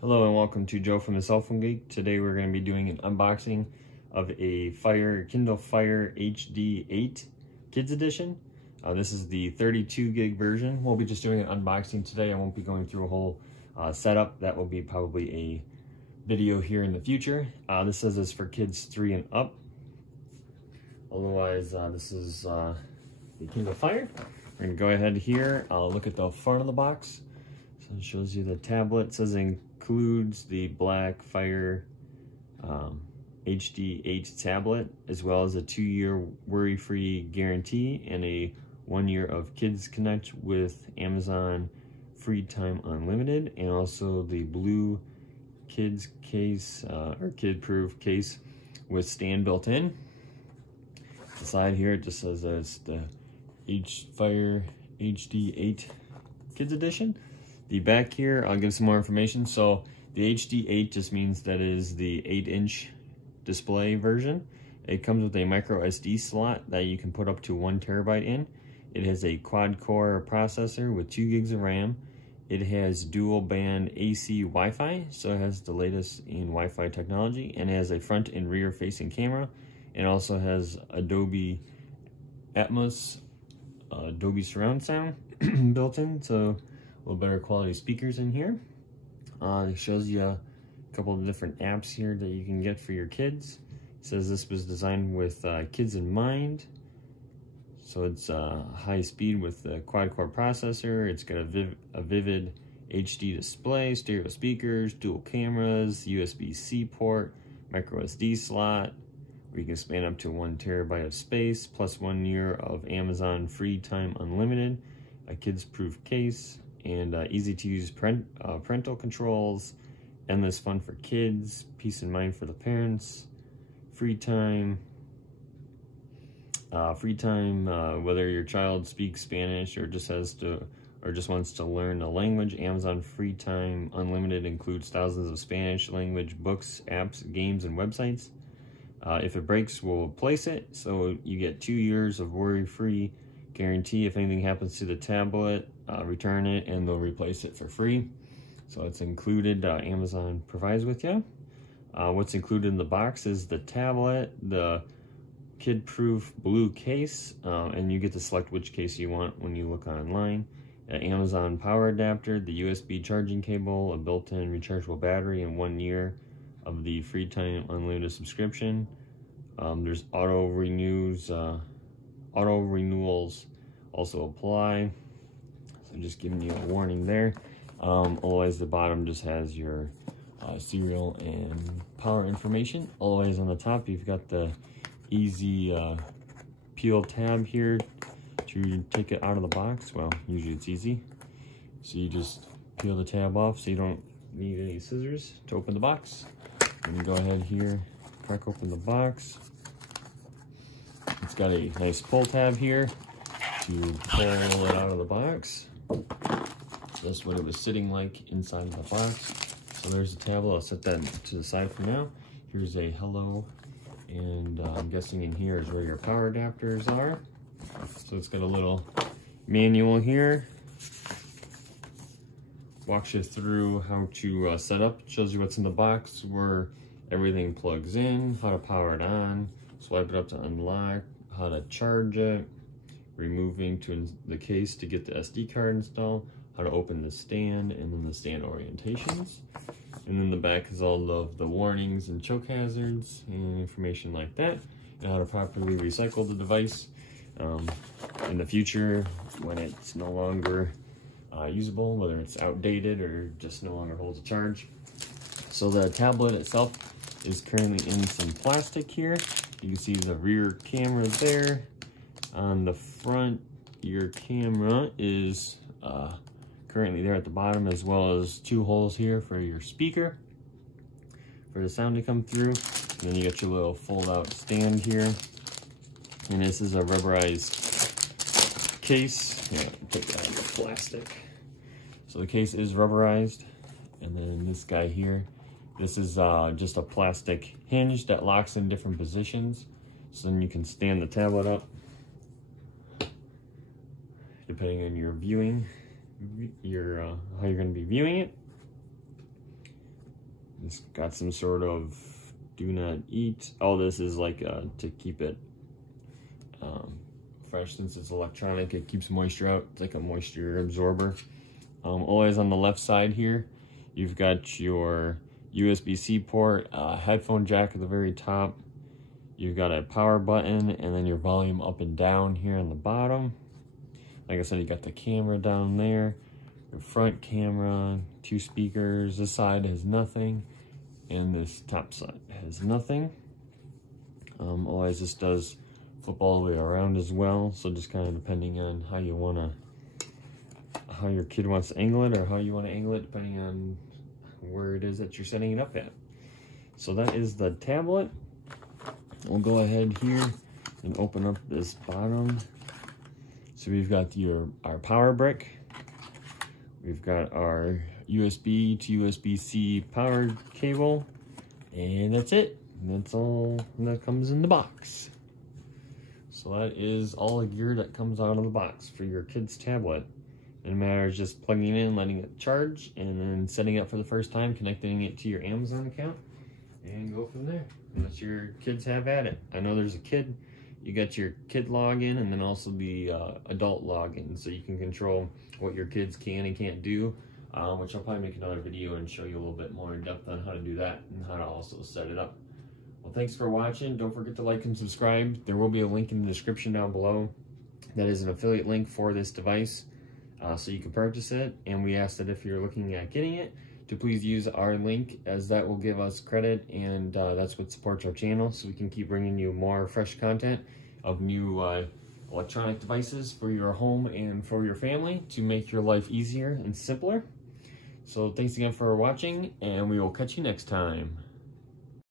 Hello and welcome to Joe from the Cell Phone Geek. Today we're going to be doing an unboxing of a Kindle Fire HD 8 Kids Edition. This is the 32 gig version. We'll be just doing an unboxing today. I won't be going through a whole setup. That will be probably a video here in the future. This says it's for kids 3 and up. Otherwise, this is the Kindle Fire. We're going to go ahead here. Look at the front of the box. So it shows you the tablet. It says includes the black Fire HD 8 tablet, as well as a 2-year worry-free guarantee and a 1 year of Kids Connect with Amazon Free Time Unlimited, and also the blue kids case or kid-proof case with stand built in. The side here it just says that it's the Fire HD 8 Kids Edition. The back here, I'll give some more information. So the HD 8 just means that is the 8-inch display version. It comes with a micro SD slot that you can put up to 1 terabyte in. It has a quad-core processor with 2 gigs of RAM. It has dual-band AC Wi-Fi, so it has the latest in Wi-Fi technology, and it has a front and rear-facing camera. It also has Dolby Atmos, Dolby Surround Sound built in, so a little better quality speakers in here. It shows you a couple of different apps here that you can get for your kids. It says this was designed with kids in mind. So it's high speed with the quad-core processor. It's got a vivid HD display, stereo speakers, dual cameras, USB-C port, micro SD slot, where you can span up to 1 terabyte of space, plus 1 year of Amazon Free Time Unlimited, a kids-proof case, and easy-to-use parental controls, endless fun for kids, peace of mind for the parents, free time, whether your child speaks Spanish or just wants to learn a language. Amazon Free Time Unlimited includes thousands of Spanish language books, apps, games, and websites. If it breaks, we'll replace it. So you get 2 years of worry-free guarantee. If anything happens to the tablet, return it and they'll replace it for free. So it's included, Amazon provides with you. What's included in the box is the tablet, the kid-proof blue case, and you get to select which case you want when you look online. Amazon power adapter, the USB charging cable, a built-in rechargeable battery, and 1 year of the Free Time Unlimited subscription. There's auto renewals also apply. So just giving you a warning there. Otherwise, the bottom just has your serial and power information. Otherwise, on the top, you've got the easy peel tab here to take it out of the box. Well, usually it's easy. So you just peel the tab off so you don't need any scissors to open the box. And you go ahead here, crack open the box. It's got a nice pull tab here to pull it out of the box. That's what it was sitting like inside of the box. So there's the tablet. I'll set that to the side for now. Here's a hello, and I'm guessing in here is where your power adapters are. So it's got a little manual here. Walks you through how to set up. Shows you what's in the box, where everything plugs in, how to power it on, swipe it up to unlock, how to charge it, removing the case to get the SD card installed, how to open the stand, and then the stand orientations. And then the back is all of the warnings and choke hazards and information like that, and how to properly recycle the device in the future when it's no longer usable, whether it's outdated or just no longer holds a charge. So the tablet itself is currently in some plastic here. You can see the rear camera there. On the front, your camera is currently there at the bottom, as well as 2 holes here for your speaker for the sound to come through. And then you got your little fold-out stand here. And this is a rubberized case. Yeah, take that out of the plastic. So the case is rubberized. And then this guy here, this is just a plastic hinge that locks in different positions. So then you can stand the tablet up, depending on your viewing, how you're going to be viewing it. It's got some sort of do not eat. Oh, this is like to keep it fresh. Since it's electronic, it keeps moisture out. It's like a moisture absorber. Always on the left side here, you've got your USB-C port, headphone jack at the very top. You've got a power button and then your volume up and down here on the bottom. Like I said, you got the camera down there, your front camera, 2 speakers. This side has nothing, and this top side has nothing. Always this does flip all the way around as well, so just kind of depending on how you wanna, how your kid wants to angle it, or how you want to angle it, depending on where it is that you're setting it up at. So that is the tablet. We'll go ahead here and open up this bottom. So we've got our power brick. We've got our USB to USB-C power cable, and that's it. And that's all that comes in the box. So that is all the gear that comes out of the box for your kid's tablet. It matters just plugging it in, letting it charge, and then setting it up for the first time, connecting it to your Amazon account, and go from there. And let your kids have at it. I know there's a kid. You got your kid login, and then also the adult login, so you can control what your kids can and can't do, which I'll probably make another video and show you a little bit more in depth on how to do that and how to also set it up. Well, thanks for watching. Don't forget to like and subscribe. There will be a link in the description down below. That is an affiliate link for this device, so you can purchase it. And we ask that if you're looking at getting it, to please use our link, as that will give us credit, and that's what supports our channel, so we can keep bringing you more fresh content of new electronic devices for your home and for your family to make your life easier and simpler. So thanks again for watching, and we will catch you next time.